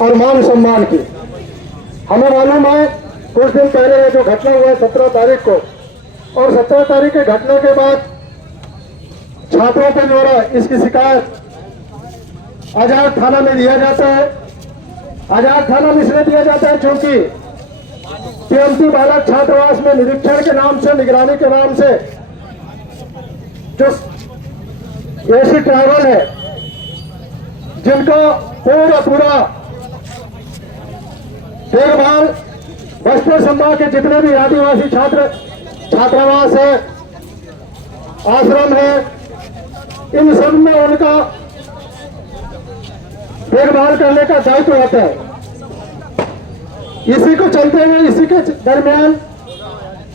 और मान सम्मान की। हमें मालूम है कुछ दिन पहले ये जो घटना हुआ है 17 तारीख को, और 17 तारीख के घटना के बाद छात्रों के द्वारा इसकी शिकायत आजाद थाना में दिया जाता है। आजाद थाना में इसलिए दिया जाता है क्योंकि पीएमटी बालक छात्रावास में निरीक्षण के नाम से, निगरानी के नाम से जो ऐसी ट्राइबल है जिनको पूरा देखभाल बस्तर संभाग के जितने भी आदिवासी छात्रावास है, आश्रम है, इन सब में उनका देखभाल करने का दायित्व होता है। इसी को चलते हुए इसी के दरमियान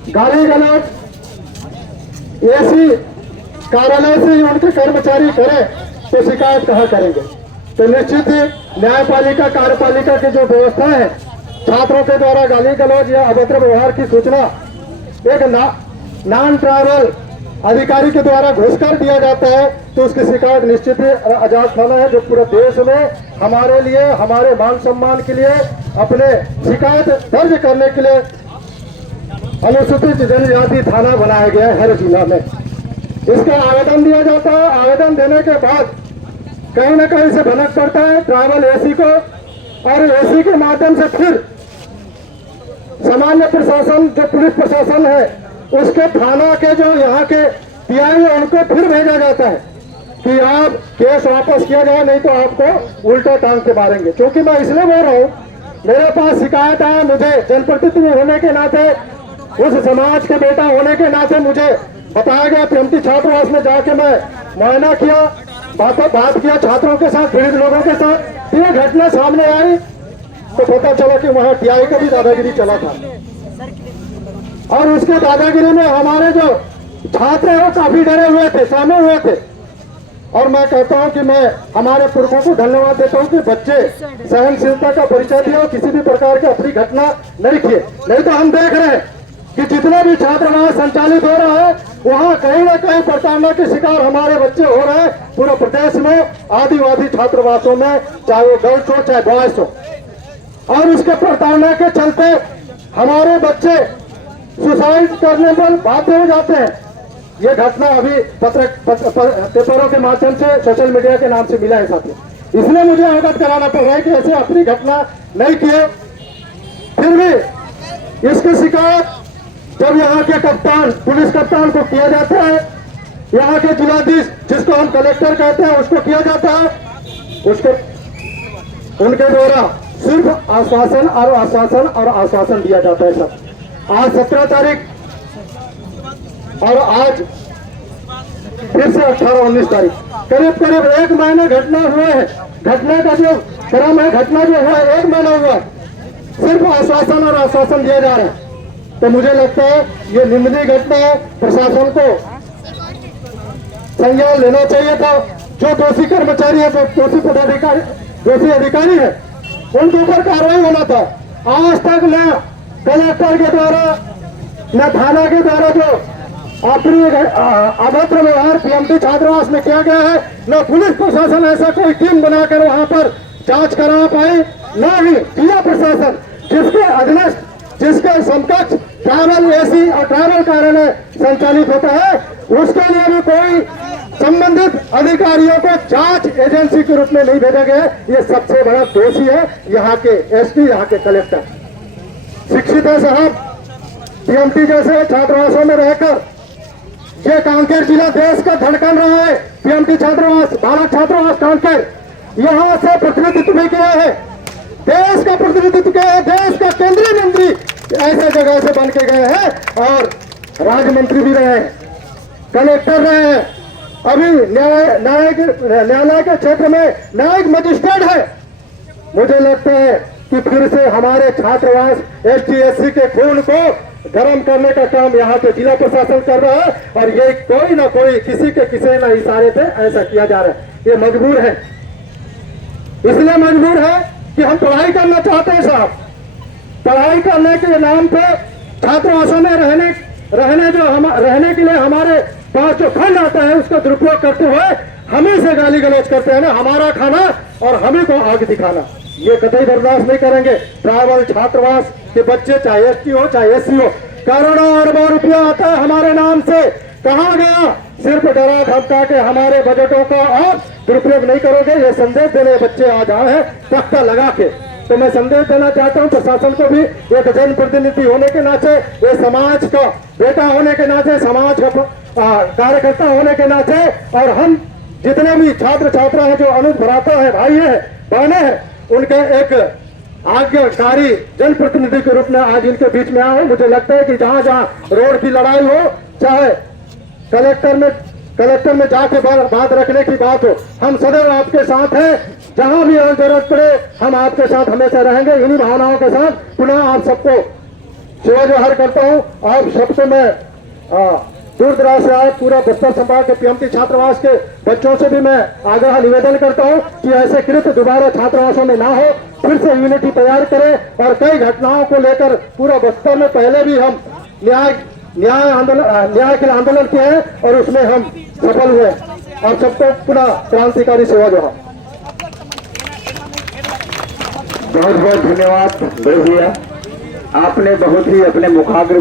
गाली गलौज ऐसी कार्यालय से ही उनके कर्मचारी करें तो शिकायत कहाँ करेंगे। तो निश्चित ही न्यायपालिका कार्यपालिका की जो व्यवस्था है, छात्रों के द्वारा गाली गलौज या अभद्र व्यवहार की सूचना एक नॉन ट्राइबल अधिकारी के द्वारा घुसकर दिया जाता है तो उसकी शिकायत निश्चित ही आजाद थाना है, जो पूरे देश में हमारे लिए, हमारे मान सम्मान के लिए, अपने शिकायत दर्ज करने के लिए अनुसूचित जनजाति थाना बनाया गया है हर जिला में। इसका आवेदन दिया जाता है। आवेदन देने के बाद कहीं ना कहीं से भनक पड़ता है ट्राइबल एसी को, और एसी के माध्यम से फिर सामान्य प्रशासन जो पुलिस प्रशासन है उसके थाना के जो यहाँ के पीआई है उनको फिर भेजा जाता है कि आप केस वापस किया जाए, नहीं तो आपको उल्टा टांग के मारेंगे। क्योंकि मैं इसलिए बोल रहा हूँ, मेरे पास शिकायत है, मुझे जनप्रतिनिधि होने के नाते, उस समाज के बेटा होने के नाते मुझे बताया गया पीएमटी छात्रावास में जाके मैं मुआयना किया, बात किया छात्रों के साथ, पीड़ित लोगों के साथ। ये घटना सामने आई तो पता चला कि वहाँ टीआई का भी दादागिरी चला था, और उसके दादागिरी में हमारे जो छात्र हैं वो काफी डरे हुए थे, सहमे हुए थे। और मैं कहता हूं कि मैं हमारे पुरखों को धन्यवाद देता हूं कि बच्चे सहनशीलता का परिचय दिए और किसी भी प्रकार की अपनी घटना नहीं किए। नहीं तो हम देख रहे हैं कि जितने भी छात्रावास संचालित हो रहा है वहां कहीं ना कहीं प्रताड़ना के शिकार हमारे बच्चे हो रहे हैं। पूरे प्रदेश में आदिवासी छात्रावासों में, चाहे वो गर्ल्स हो चाहे बॉयज हो, और उसके प्रताड़ना के चलते हमारे बच्चे सुसाइड करने पर बाध्य हो जाते हैं। ये घटना अभी पेपरों के माध्यम से, सोशल मीडिया के नाम से मिला है साथियों, इसलिए मुझे अवगत कराना पड़ रहा है कि ऐसे अपनी घटना नहीं किए। फिर भी इसकी शिकायत जब यहाँ के कप्तान, पुलिस कप्तान को किया जाता है, यहाँ के जिलाधीश जिसको हम कलेक्टर कहते हैं उसको किया जाता है, उसको उनके द्वारा सिर्फ आश्वासन और आश्वासन और आश्वासन दिया जाता है। सब आज 17 तारीख और आज फिर से 18-19 तारीख, करीब करीब एक महीने घटना हुए हैं। घटना का जो क्रम है, घटना जो हुआ है 1 महीना हुआ, सिर्फ आश्वासन और आश्वासन दिया जा रहा है। तो मुझे लगता है ये निंदनीय घटना है। प्रशासन को संज्ञान लेना चाहिए था। जो दोषी कर्मचारी है, जो दोषी पदाधिकारी, दोषी अधिकारी है, उनके ऊपर कार्रवाई होना था। आज तक न कलेक्टर के द्वारा न थाना के द्वारा जो अपनी अभद्र व्यवहार पीएमटी छात्रावास में किया गया है, न पुलिस प्रशासन ऐसा कोई टीम बनाकर वहां पर जांच करा पाए, न ही जिला प्रशासन जिसके अधीनस्थ, जिसके समकक्ष ट्राइबल एसी और ट्राइबल कार्यालय संचालित होता है, उसके लिए भी कोई संबंधित अधिकारियों को जांच एजेंसी के रूप में नहीं भेजा गया। ये सबसे बड़ा दोषी है यहाँ के एसपी, यहाँ के कलेक्टर। शिक्षित है साहब, पीएमटी जैसे छात्रावासों में रहकर ये कांकेर जिला देश का धड़कन रहा है। पीएमटी छात्रावास, बालक छात्रावास कांकेर, यहाँ से प्रतिनिधित्व भी किया है, देश का प्रतिनिधित्व किया है, देश का केंद्रीय मंत्री ऐसे जगह से बन के गए हैं और राज्य मंत्री भी रहे हैं, कलेक्टर रहे हैं, अभी न्यायालय के क्षेत्र में न्यायिक मजिस्ट्रेट है। मुझे लगता है कि फिर से हमारे छात्रावास ST/SC के खून को गर्म करने का काम यहाँ पे जिला प्रशासन कर रहा है, और ये कोई ना कोई किसी न इशारे पे ऐसा किया जा रहा है। ये मजबूर है, इसलिए मजबूर है कि हम पढ़ाई करना चाहते हैं साहब। पढ़ाई करने के नाम पे छात्रावासों में रहने के लिए हमारे पास जो फंड आता है उसका दुरुपयोग करते हुए हमें से गाली गलौज करते हैं ना, हमारा खाना और हमें को आग दिखाना। ये कतई बर्दाश्त नहीं करेंगे। ट्राइबल छात्रावास के बच्चे चाहे एसटी हो चाहे एससी हो, करोड़ों अरबों रुपया आता है हमारे नाम से, कहाँ गया? सिर्फ डरा धमका के हमारे बजटों का आप दुरुपयोग नहीं करोगे, ये संदेश देने बच्चे आज आए हैं तख्ता लगा के। तो मैं संदेश देना चाहता हूं प्रशासन को भी, एक जनप्रतिनिधि होने के नाते, ये समाज का बेटा होने के नाते, समाज का कार्यकर्ता होने के नाते, और हम जितने भी छात्र छात्रा हैं जो अनुज भ्राता है, भाई है, बहने हैं, उनके एक आज्ञाकारी जनप्रतिनिधि के रूप में आज इनके बीच में आया हूं। मुझे लगता है कि जहां जहां रोड की लड़ाई हो, चाहे कलेक्टर में जाके बात रखने की बात हो, हम सदैव आपके साथ हैं। जहां भी जरूरत पड़े हम आपके साथ हमेशा रहेंगे। इन्हीं भावनाओं के साथ पुनः आप सबको सेवा जोहार करता हूं। आप सबको मैं दूर दराज से आए पूरा बस्तर संभाग के पीएमटी छात्रावास के बच्चों से भी मैं आग्रह निवेदन करता हूं कि ऐसे कृत्य दोबारा छात्रावासों में ना हो, फिर से यूनिटी तैयार करें। और कई घटनाओं को लेकर पूरा बस्तर में पहले भी हम न्याय के आंदोलन किए हैं और उसमें हम सफल हुए। आप सबको पुनः क्रांतिकारी सेवा जोहार। बहुत बहुत धन्यवाद भैया, आपने बहुत ही अपने मुखाग्र